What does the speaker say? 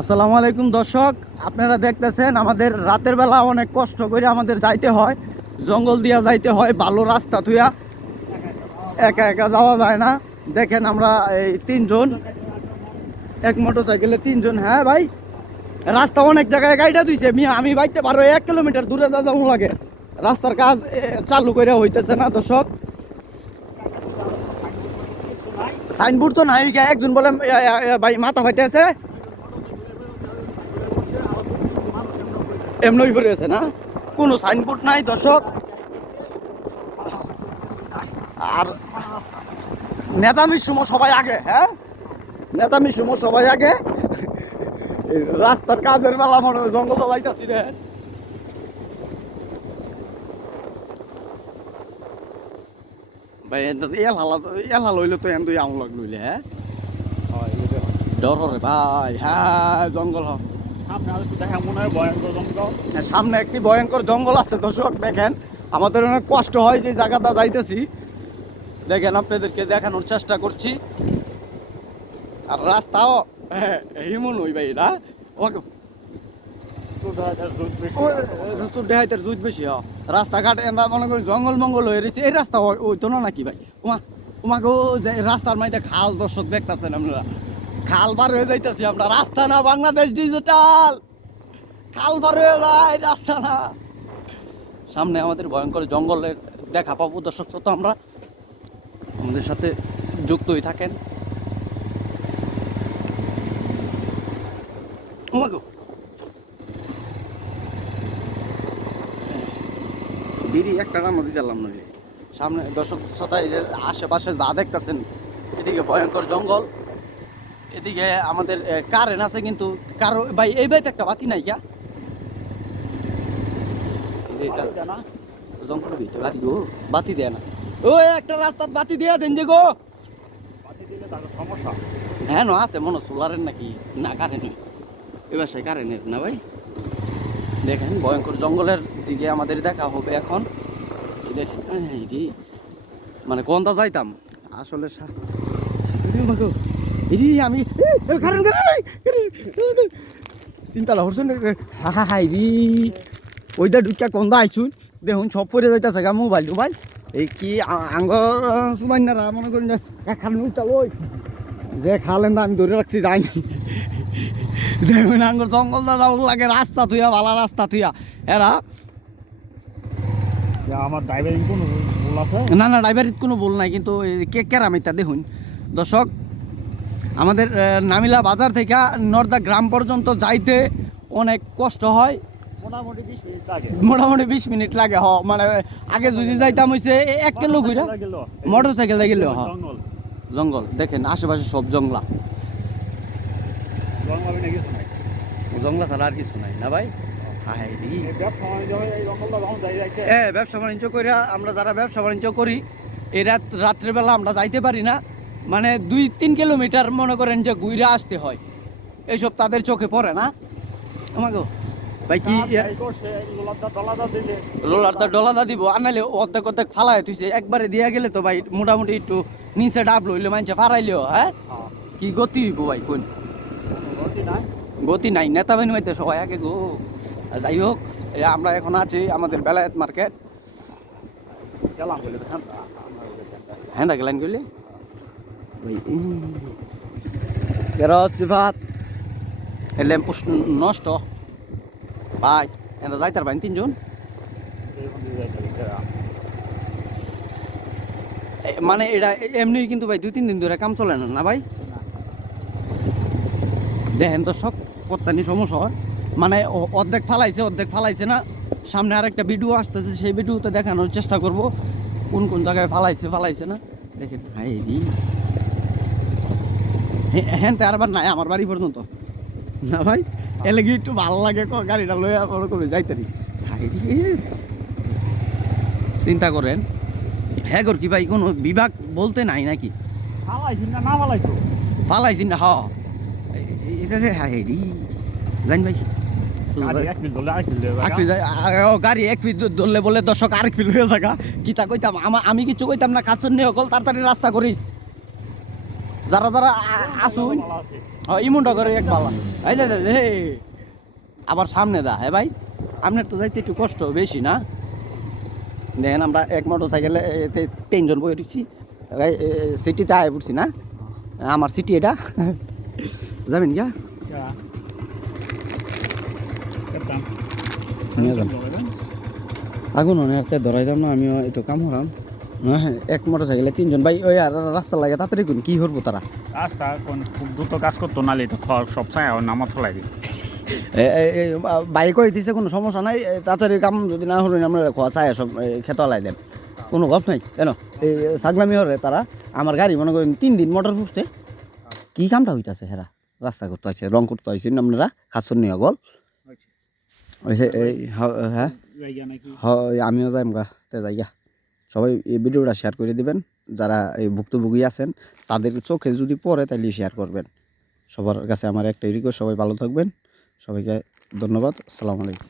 আসসালামু আলাইকুম দর্শক, আপনারা দেখতেছেন আমাদের রাতের বেলা অনেক কষ্ট করে আমাদের যাইতে হয়, জঙ্গল দিয়া যাইতে হয়, ভালো রাস্তা থুয়া একা একা যাওয়া যায় না। দেখেন আমরা এই তিনজন, এক মোটরসাইকেলে তিনজন। হ্যাঁ ভাই, রাস্তা অনেক জায়গায় গাড়িটা দিছে মিয়া, আমি বাইতে পারো 1 কিলোমিটার দূরে যাওয়া লাগে, রাস্তার কাজ চালু করে হইতেছে না দর্শক। সাইনবোর্ড তো নাই, একজন বলে ভাই মাথা ফাইটে আছে, এমনি করে আছে না, কোনো সাইনবোর্ড নাই দর্শক। আর নেতামির সময় সবাই আগে, হ্যাঁ নেতামির সময় সবাই আগে, রাস্তার কাজের বেলা মনে হয় জঙ্গল চালাইতেছি রে। ভাই এলা লইলে তো এন আউন লাগ লইলে, হ্যাঁ ডর রে ভাই। হ্যাঁ জঙ্গল সামনে একটি ভয়ঙ্কর জঙ্গল আছে দর্শক। দেখেন আমাদের অনেক কষ্ট হয় যে জায়গাটা যাইতেছি, দেখেন আপনাদেরকে দেখানোর চেষ্টা করছি। আর রাস্তাও হিমন হই ভাই না, জুত বেশি রাস্তাঘাট আমরা মনে করি জঙ্গল মঙ্গল হয়ে রয়েছে। এই রাস্তা ওই তো না নাকি ভাই? তোমাকে রাস্তার মাইতে খাল দর্শক দেখতেছেন আপনারা, খাল পার হয়ে যাইতেছি আমরা, রাস্তা না বাংলাদেশ ডিজিটাল, খাল পার হয়ে যায় রাস্তা না। সামনে আমাদের ভয়ঙ্কর জঙ্গলের দেখা পাবো দর্শক, তো আমরা আমাদের সাথে যুক্তই থাকেন। দিদি একটা রান্না দিতে পারলাম না। সামনে দর্শক শ্রোতা, আশেপাশে যা দেখতেছেন, এদিকে ভয়ঙ্কর জঙ্গল, এদিকে আমাদের কারেন্ট আছে কিন্তু কারো ভাই এই বাড়িতে একটা বাতি নাই কিয়া, জঙ্গলের ভিতরে বাতি গো, বাতি দেয় না। ও একটা রাস্তার বাতি দিয়ে দেন যে গো, হ্যাঁ না আছে মনে সোলারের নাকি না কারেন্টের, এবার সে কারেন্টের না ভাই। দেখেন ভয়ঙ্কর জঙ্গলের দিকে আমাদের দেখা হবে এখন। দেখেন মানে কোনটা যাইতাম আসলে আমি চিন্তা করছেন হাই রি ওইটা ঢুকিয়া কোনটা আইসুন, দেখুন সব পরে যাইতেছে গা মোবাইল টোবাইল, এই কি আঙ্গর সুমাইনারা মনে করেন খাল ওই যে খালেন না আমি ধরে রাখছি যাইনি। দেখুন আঙ্গর জঙ্গল দাদা লাগে, রাস্তা থুয়া ভালো রাস্তা থুয়া এরা। আমার ড্রাইভারিং কোনো ভুল আছে? না না ড্রাইভারির কোনো ভুল নাই, কিন্তু কেরামিটা দেখুন দর্শক, আমাদের নামিলা বাজার থেকে নর্দা গ্রাম পর্যন্ত যাইতে অনেক কষ্ট হয়, মোটামুটি 20 মিনিট লাগে। মানে আগে যদি যাইতাম হয়েছে 1 কিলো ঘুরা মোটর সাইকেল গেলে জঙ্গল। দেখেন আশেপাশে সব জঙ্গলা, জঙ্গলা ছাড়া আর কিছু নাই না ভাই। ব্যবসা বাণিজ্য করে আমরা যারা ব্যবসা বাণিজ্য করি, এই রাত্রেবেলা আমরা যাইতে পারি না, মানে 2-3 কিলোমিটার মনে করেন যে ঘুরে আসতে হয়, এইসব তাদের চোখে পড়ে না আমাকে ভাই। কি রোলারটা ডলাদা দিব, আনালে অর্ধেক অর্ধেক ফালাই তুইছে একবারে দিয়া গেলে তো ভাই মোটামুটি একটু নিচে ডাব লইলে মানছে ফারাইলেও, হ্যাঁ কি গতি হইব ভাই? কোন গতি নাই, নেতা বাহিনী মাইতে সবাই আগে গো। যাই হোক, আমরা এখন আছি আমাদের বেলায়েত মার্কেট। হ্যাঁ না গেলেন গেলে শ্রীভাত ল্যাম্পোস্ট নষ্ট ভাই, এটা যাইতার ভাই তিনজন, মানে এটা এমনি কিন্তু ভাই 2-3 দিন ধরে কাম চলে না ভাই। দেখেন তো সব কত্তানি সমস্যা হয়, মানে অর্ধেক ফালাইছে না। সামনে আরেকটা ভিডিও আসতেছে, সেই ভিডিওতে দেখানোর চেষ্টা করব কোন কোন জায়গায় ফালাইছে না। দেখেন হাই হ্যাঁ তার আবার নাই আমার বাড়ি পর্যন্ত না ভাই, এলে কি একটু ভালো লাগে গাড়িটা লয়ে বড় করে যাইতারি। চিন্তা করেন হ্যাঁ গর কি ভাই কোনো বিভাগ বলতে নাই নাকি? ফালাইছি না এটা রে হাই জানি ভাই, গাড়ি 1 ফিট ধরলে বলে দর্শক আরেক ফিট হয়ে থাকা কি তা কইতাম। আমি কিছু কইতাম না, কাছর নিয়ে অকল তাড়াতাড়ি রাস্তা করিস। যারা যারা আসুন ভালো আছে ইমনটা করে এক পালা এই দে হে আবার সামনে দা হ্যাঁ ভাই আপনার তো যাইতে একটু কষ্ট বেশি না দেখেন আমরা এক মোটর সাইকেলে তিনজন বই উঠছি সিটিতে আয় পড়ছি না আমার সিটি এটা যাবেন গিয়া নিয়ে যান আগুন হাতে ধরাই দাম না আমিও একটু কাম হলাম হ্যাঁ এক মোটর সাইকেলে তিনজন ভাই ওই আর রাস্তা লাগে তাড়াতাড়ি কোন কি করবো তারা কাজটা কোন খুব দ্রুত কাজ করতো নালে তো সব চাই নামাজ ফলাই দিই বাইক হয়ে দিছে কোনো সমস্যা নাই তাড়াতাড়ি কাম যদি না হলেন আমরা খোয়া চায় সব খেতলাই দেন কোনো গপ নাই কেন এই সাগলামি হরে তারা আমার গাড়ি মনে করেন 3 দিন মোটর ফুসতে কি কামটা হইতাছে হেরা রাস্তা করতে হয়েছে রং করতে হয়েছে আপনারা খাসুন নিয়ে গল হয়েছে এই হ্যাঁ আমিও যাইম গা তে যাইয়া সবাই এই ভিডিওটা শেয়ার করে দিবেন যারা এই ভুক্তভোগী আছেন তাদের চোখে যদি পড়ে তাহলে শেয়ার করবেন সবার কাছে আমার একটা রিকোয়েস্ট সবাই ভালো থাকবেন সবাইকে ধন্যবাদ আসসালামু আলাইকুম